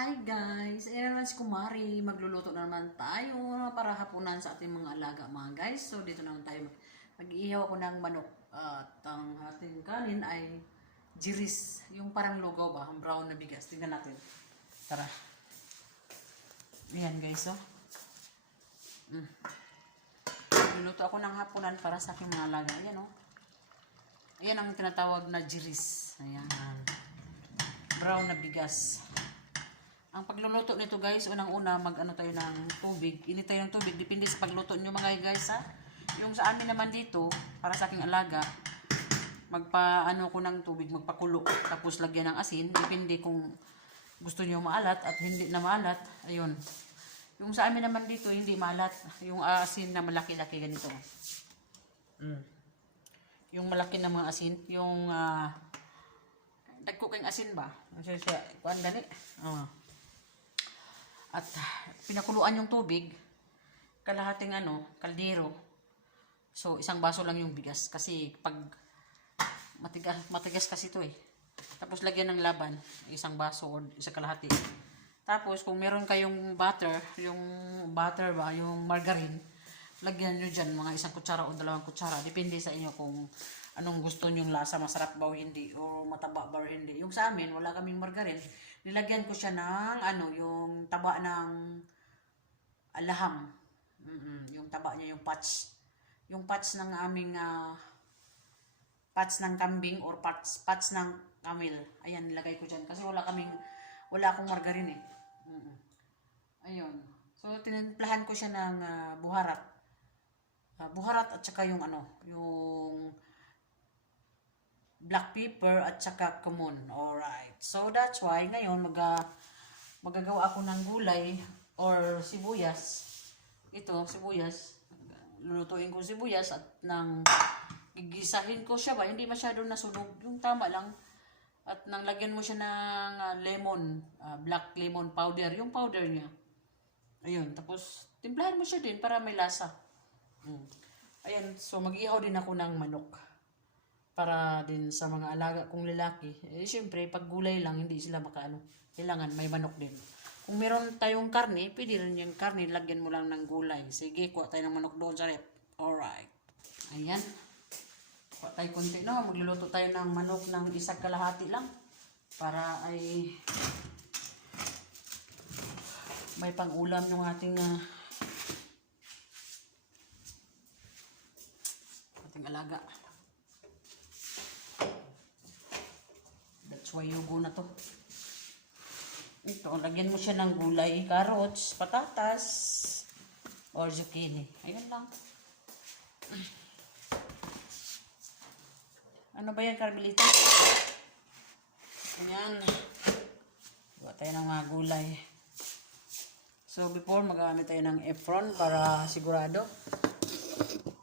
Hi guys! Ayan naman si Kumari. Magluluto na naman tayo para hapunan sa ating mga alaga mga guys. So dito naman tayo mag-iihaw ako ng manok. At ang ating kanin ay jiris. Yung parang lugaw ba? Ang brown na bigas. Tingnan natin. Tara. Ayan guys oh. Magluluto ako ng hapunan para sa aking mga alaga. Ayan oh. Ayan ang tinatawag na jiris. Ayan. Brown na bigas. Ang pagluluto nito guys, unang-una mag-ano tayo ng tubig. Init tayo ng tubig. Depende sa pagluto nyo mga guys ha. Yung sa amin naman dito, para sa aking alaga, magpa-ano ko ng tubig, magpakulo. Tapos lagyan ng asin. Depende kung gusto nyo maalat at hindi na maalat. Ayun. Yung sa amin naman dito, hindi maalat. Yung asin na malaki-laki ganito. Yung malaki na mga asin. Yung nagkuking asin ba? Kuan gani? At pinakuluan yung tubig, kalahating kaldero. So isang baso lang yung bigas kasi pag matigas kasi ito eh. Tapos lagyan ng laban, isang baso o isang kalahati. Tapos kung meron kayong butter, yung butter ba, yung margarine, lagyan nyo dyan mga isang kutsara o 2 kutsara. Depende sa inyo kung anong gusto nyong lasa, masarap ba o hindi, o mataba ba o hindi. Yung sa amin, wala kaming margarine. Nilagyan ko siya ng yung taba ng alaham. Yung taba niya, yung patch. Yung patch ng aming patch ng kambing or patch ng camel. Ayan, nilagay ko dyan. Kasi wala akong margarine eh. Ayun. So, tinimplahan ko siya ng buharat. Buharat at saka yung yung black pepper at saka kumon. Alright. So, that's why ngayon magagawa ako ng gulay or sibuyas. Ito, sibuyas. Lulutuin ko sibuyas at gigisahin ko siya ba. Hindi masyado nasunog. Yung tama lang. At nang lagyan mo siya ng lemon, black lemon powder. Yung powder niya. Ayun. Tapos, timplahan mo siya din para may lasa. Ayan. So, mag-ihaw din ako ng manok. Para din sa mga alaga kong lalaki. Eh, siyempre, pag gulay lang, hindi sila makaano. Kailangan may manok din. Kung meron tayong karne, pwede rin yung karne, lagyan mo lang ng gulay. Sige, kuha tayo ng manok doon sa rep. Alright. Ayan. Kuha tayo konti na. Magluluto tayo ng manok ng 1 kalahati lang. Para ay may pang-ulam yung ating alaga. That's why yugo na to. Ito, lagyan mo siya ng gulay, carrots, patatas, or zucchini. Ayan lang. Ano ba yan, Carmelita? Ayan. Gawa tayo ng mga gulay. So, before, magamit tayo ng apron para sigurado.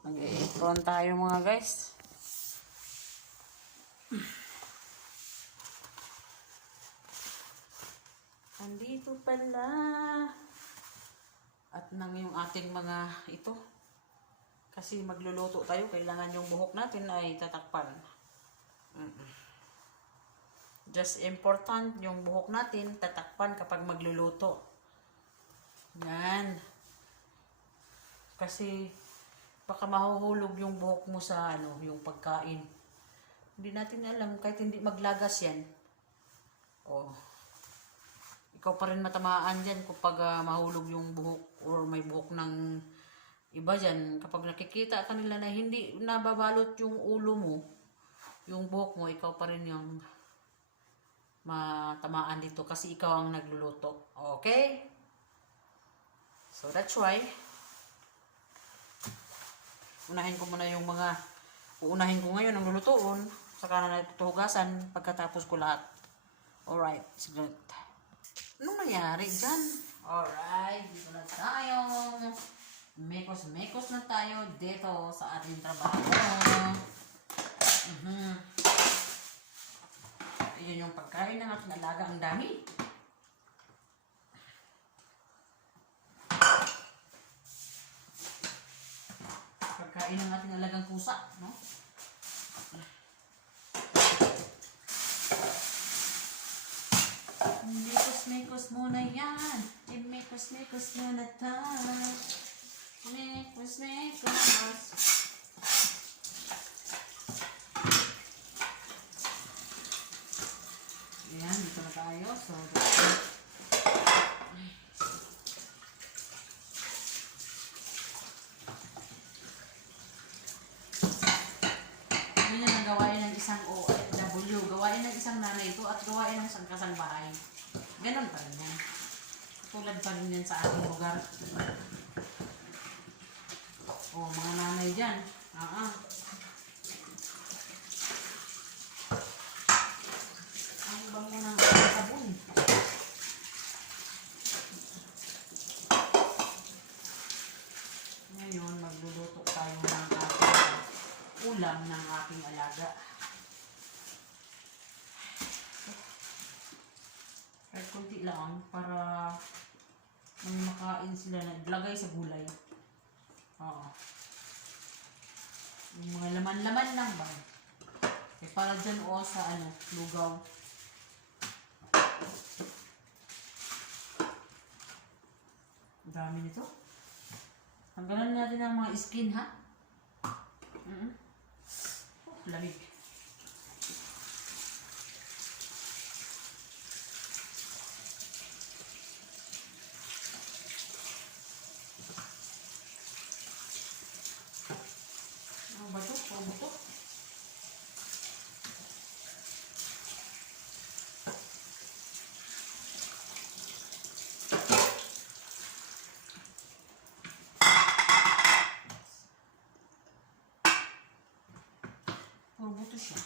Mag-apron tayo mga guys. Andito pala. At nang yung ating mga ito. Kasi magluluto tayo, kailangan yung buhok natin ay tatakpan. Just important, yung buhok natin tatakpan kapag magluluto. Yan. Kasi baka mahuhulog yung buhok mo sa yung pagkain. Hindi natin alam, kahit hindi maglagas yan. Ikaw pa rin matamaan dyan kapag mahulog yung buhok or may buhok ng iba dyan. Kapag nakikita kanila na hindi nababalot yung ulo mo, yung buhok mo, ikaw pa rin yung matamaan dito kasi ikaw ang nagluluto. Okay? So that's why, unahin ko muna yung uunahin ko ngayon ang lulutuon, saka na natutugasan pagkatapos ko lahat. Alright, sige. Anong nangyari dyan? Alright, dito na tayo. Mekos na tayo dito sa ating trabaho. Ayan yung pagkain ng ating alaga. Ang dami. Pagkain ng ating alagang pusa, no? Mekos Imekos mo na yan. Imekos mo na tayo. Imekos. Ayan, dito na tayo. So, yun yung gawain ng isang OFW. Gawain ng isang nanay ito at gawain ng isang kasambahay. Ganon pa rin yan. Tulad pa rin yan sa ating lugar. O, mga nanay dyan. Ang bango ng sabon. Ngayon, magluluto tayo ng ating ulam ng aking alaga. Kahit kunti lang para nang makain sila na ilagay sa gulay. Oo. Yung mga laman-laman lang ba? Eh para dyan sa lugaw. Ang dami nito. Tanggalan natin ang mga skin, ha? Lamig. Ano ba ito? Ano ito? Puro buto siya.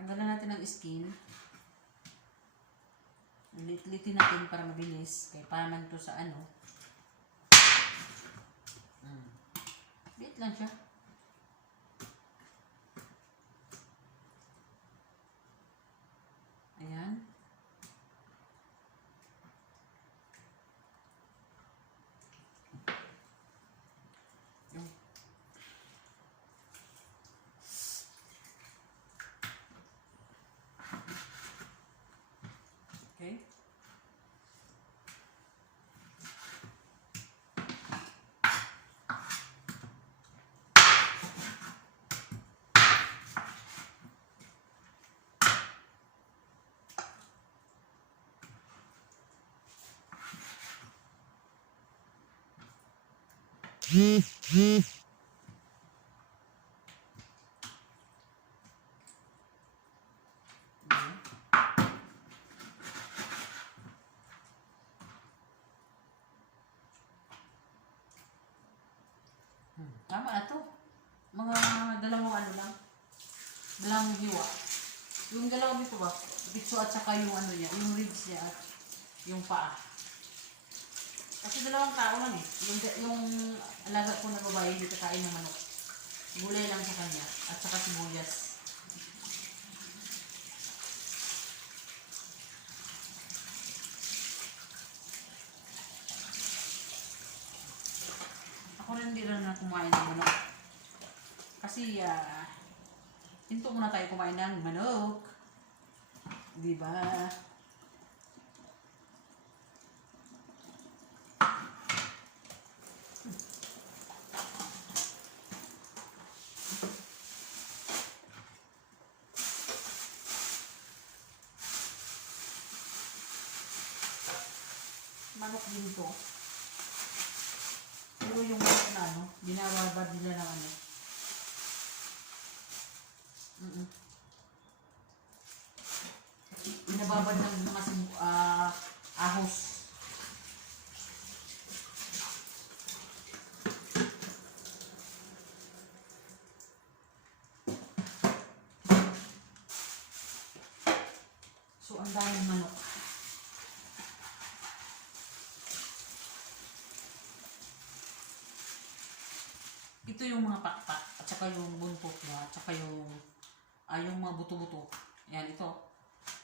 Tanggalan natin ang skin. Lit-litin natin para mabilis. Kaya paman to sa Lit lang siya. Ayan. Okay. Tama na to. Mga dalawang lang. Dalawang hiwa. Yung dalawang dito ba? Bitso at saka yung niya, yung ribs niya at yung paa. Kasi dalawang tao lang eh. Yung alaga ko na babae hindi kakain ng manok. Gulay lang sa kanya at saka sibuyas. Ako rin hindi rin na kumain ng manok. Kasi hinto muna tayo kumain ng manok. Diba? Manok din to. Pero yung manok na binababad nila ng binababad ng mga ahos. So, ang daming manok. Ito yung mga pakpak at saka yung buntot niya at saka yung mga buto-buto. Yan, ito.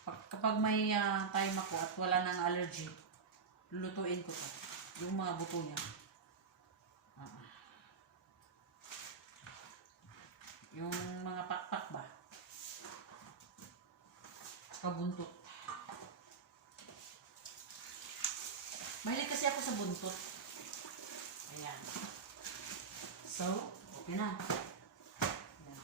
Kapag may time ako at wala nang allergy, lulutuin ko to. Yung mga buto niya. Tsaka buntot. Mahilig kasi ako sa buntot. Ayan. So, okay na. Ayan.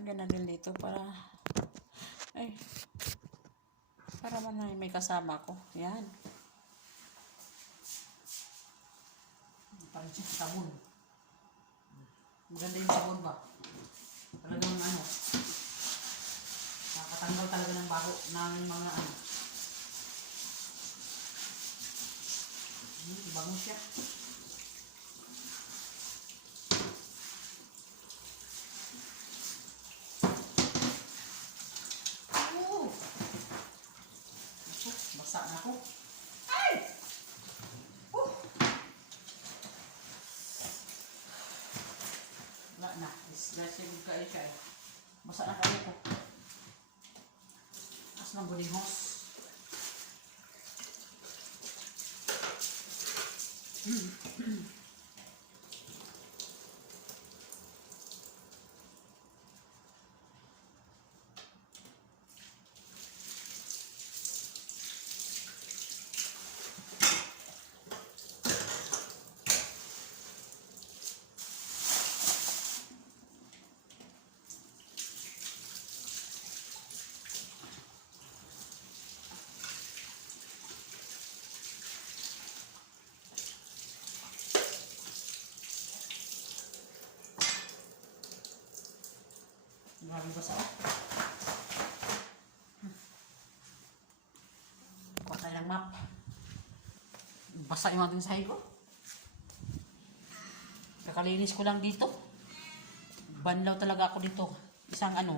Lagyan na din dito para man may kasama ko. Yan. Parang siya sabon. Maganda yung sabon ba? Talagang nakatanggal talaga ng baho ng mga bango siya. Basa na ako. Ay! Wala na. Islasibog ka siya eh. Basa na kayo ko. As ng buling hos. Maraming basa. Kuha tayo ng map. Basa yung ating sahig ko. Kakalinis ko lang dito. Banlaw talaga ako dito. Isang 2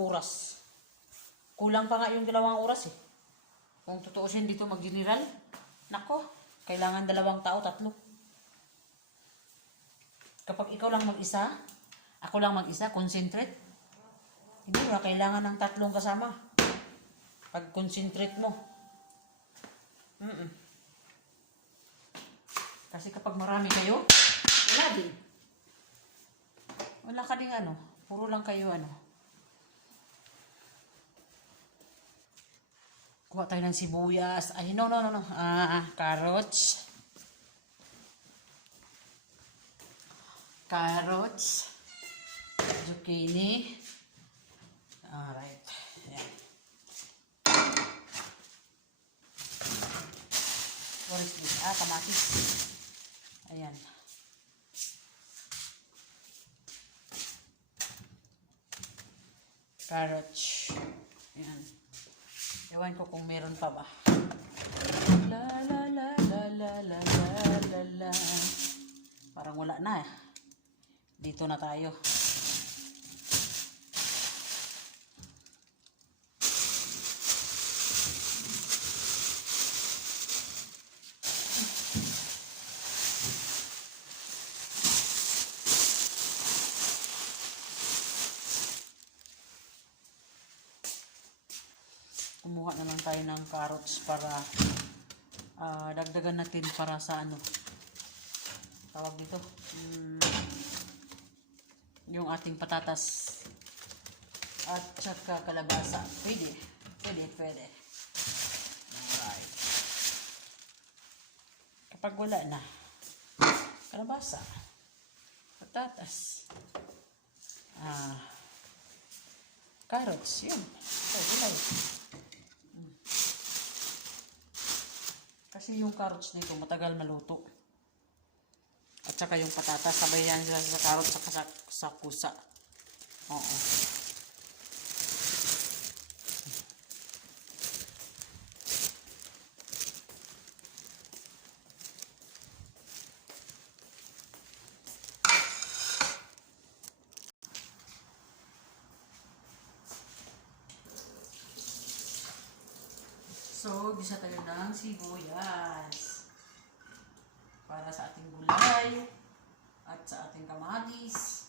oras. Kulang pa nga yung 2 oras eh. Kung tutuusin dito mag-general, nako, kailangan 2 tao, 3. Kapag ikaw lang mag-isa, ako lang mag-isa, concentrate. Hindi mo na kailangan ng 3 kasama. Pag concentrate mo. Kasi kapag marami kayo, wala din. Wala ka ding puro lang kayo Kuha tayo ng sibuyas. Ay, no. Carrots. Zucchini. Alright. Ayan. What is this? Kamatis. Ayan. Carrots. Ayan. Ewan ko kung meron pa ba. La la la la la la la la la. Parang wala na. Dito na tayo. Kumuha na lang tayo ng carrots para dagdagan natin para sa tawag dito, yung ating patatas at saka kalabasa. Pwede. Alright. Kapag wala na, kalabasa, patatas, carrots, yun. Gulay. Kasi yung carrots nito matagal maluto. At saka yung patatas, sabay yan sila sa carrots sa kusa. Oo. So, gisa tayo ng sibuyas. Para sa ating gulay at sa ating kamatis.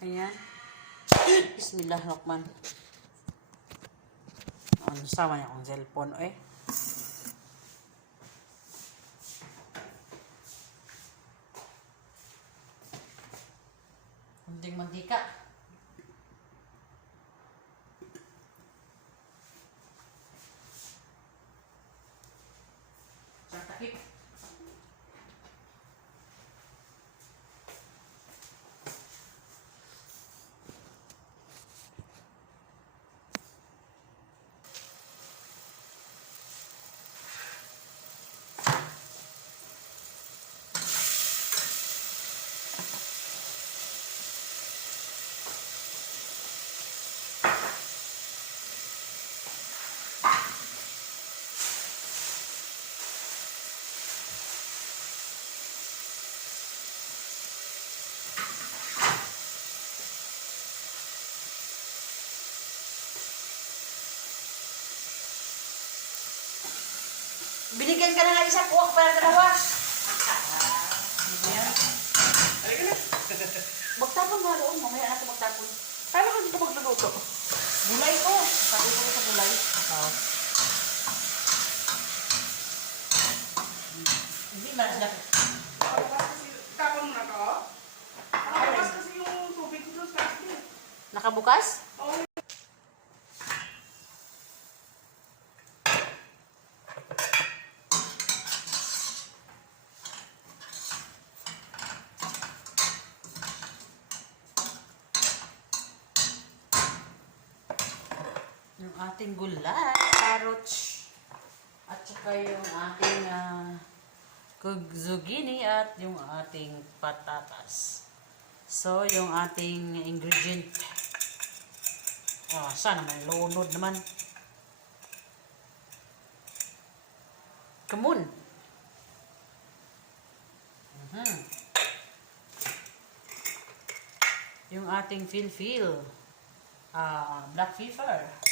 Ayan. Bismillahirrahmanirrahim. Ano sama niya akong cellphone eh. Kunting mantika. Tsaka takip. Binigyan ka na ng isang uwak para dalawa. Ano ba yan? Halika na. Magtapon nga doon. Mamaya na ako magtapon. Paano ka dito magluluto? Gulay ko. Sabi ko sa gulay. Hindi malas na. Nakabukas kasi, tapon mo na to? Nakabukas kasi yung tubig ko doon sa plastic. Nakabukas? Oo. Yung ating gulay, carrots, at saka yung ating zucchini at yung ating patatas. So, yung ating ingredient. Oh, sana may lunod naman. Kamun. Yung ating fil-fil. Black pepper.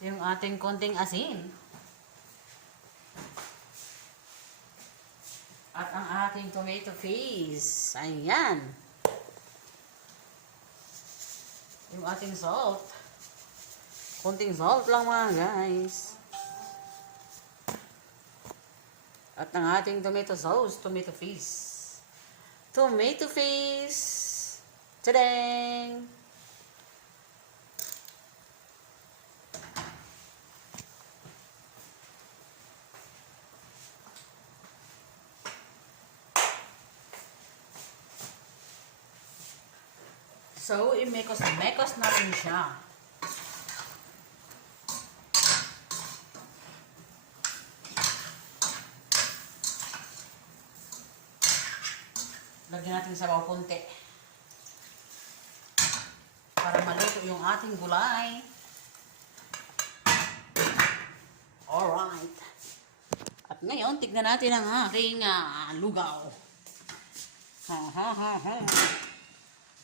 Yung ating konting asin. At ang ating tomato paste. Ayan. Yung ating salt. Konting salt lang mga guys. At ang ating tomato sauce, tomato paste. Tomato paste. Tadang! So, imekos-mekos natin siya. Lagyan natin sabaw konti. Para maluto yung ating gulay. Alright. At ngayon, tignan natin ang aking lugaw.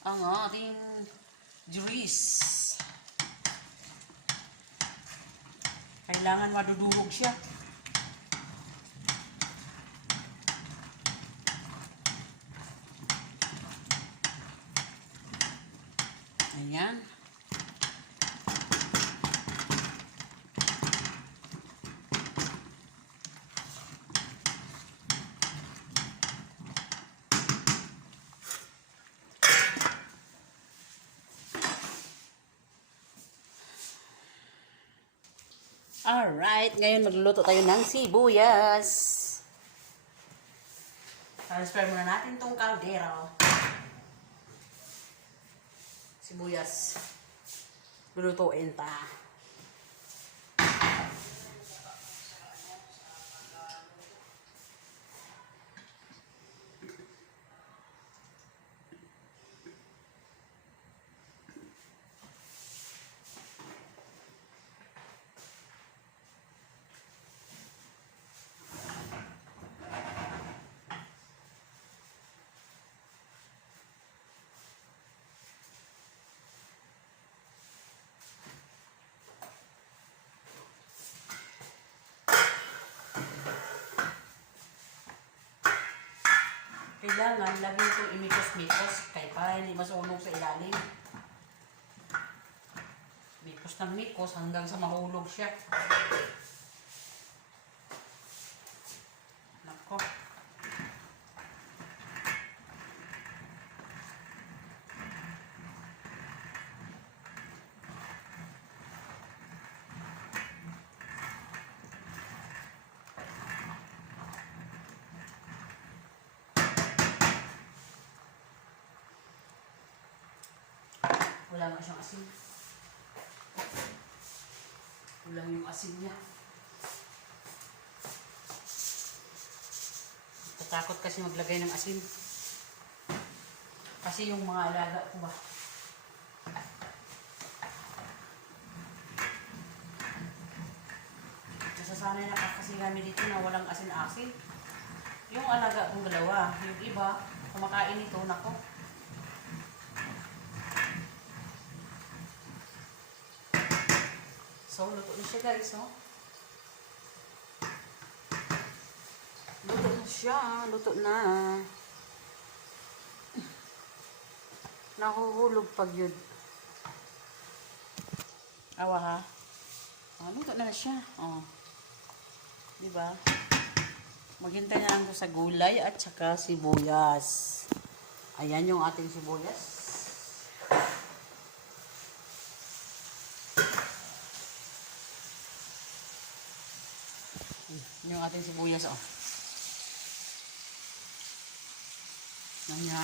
Ang ating juice. Kailangan madudurog siya. Ayan. Alright, ngayon magluluto tayo ng sibuyas. Transfer muna natin tong kaldero. Sibuyas. Lulutuin ta. Kailangan lagi itong imikos-mikos kay para hindi masunog sa ilalim. Mikos ng mikos hanggang sa mahulog siya. Nako. Wala nga siyang asin. Kulang yung asin niya. Tatakot kasi maglagay ng asin. Kasi yung mga alaga ko ba. Nasasanay na kasi kami dito na walang asin-asin. Yung alaga kong dalawa, yung iba, kumakain ito, nako. So, luto na siya guys, oh. Luto na siya, luto na. Nahuhulog pag yun. Awa ha. Oh, luto na siya. Oh. Diba? Maghintay na lang ko sa gulay at saka sibuyas. Ayan yung ating sibuyas. Yung ating sibuyas, oh. Nanya.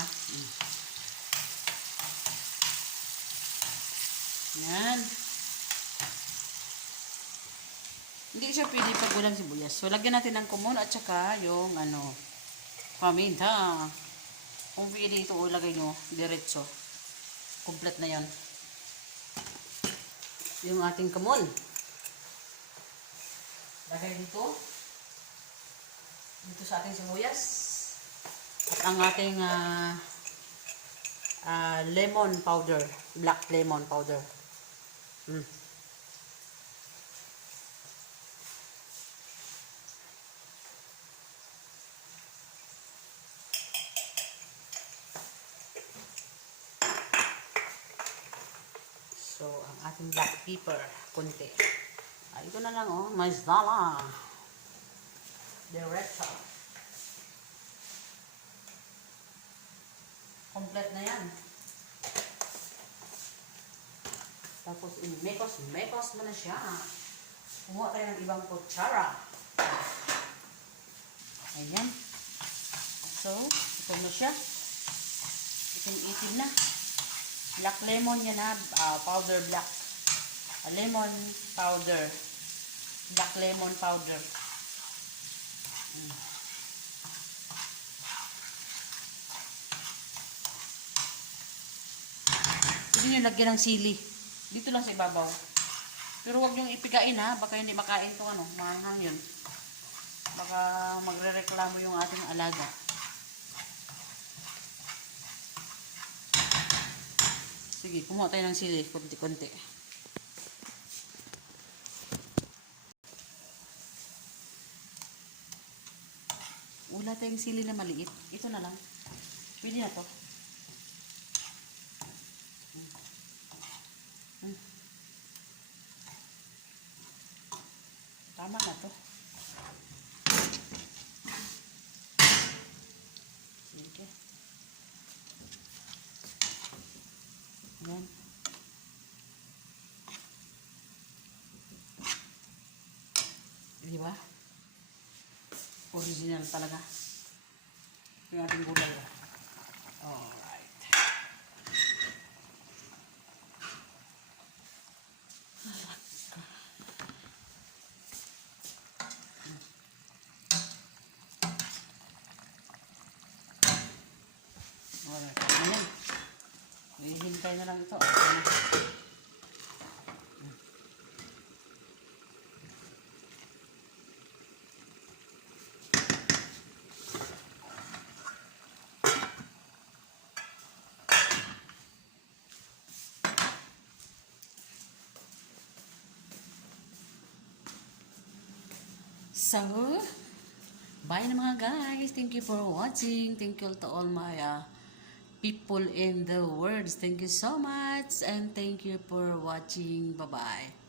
Yan. Hindi siya pwede pag walang sibuyas. So, lagyan natin ng kumon at saka yung, paminta. Kung pwede ito, ilagay nyo, diretso. Komplet na yan. Yung ating kumon. Lagay dito. Dito sa ating sibuyas. At ang ating lemon powder. Black lemon powder. So, ang ating black pepper. Kunti. Ito na lang, oh. Masala. Diretso. Komplet na yan. Tapos, mekos mo na siya. Kumuha tayo ng ibang kutsara. Ayan. So, ito na siya. Itim-itim na. Black lemon yan ha. Powder black. Lemon powder. Black lemon powder. Pwede nyo lagyan ng sili. Dito lang sa ibabaw. Pero huwag nyo ipigain ha. Baka hindi makain itong maanghang yun. Baka magre-reklamo yung ating alaga. Sige, kumuha tayo ng sili. Kunti-kunti. Wala tayong sili na maliit. Ito na lang. Pwede na to. Tama na to. Sige. Yan. Di ba? Original talaga. Yung ating gulay. Alright. Alright. Ayan. Hihintay na lang ito. So, bye na mga guys. Thank you for watching. Thank you to all my people in the world. Thank you so much. And thank you for watching. Bye-bye.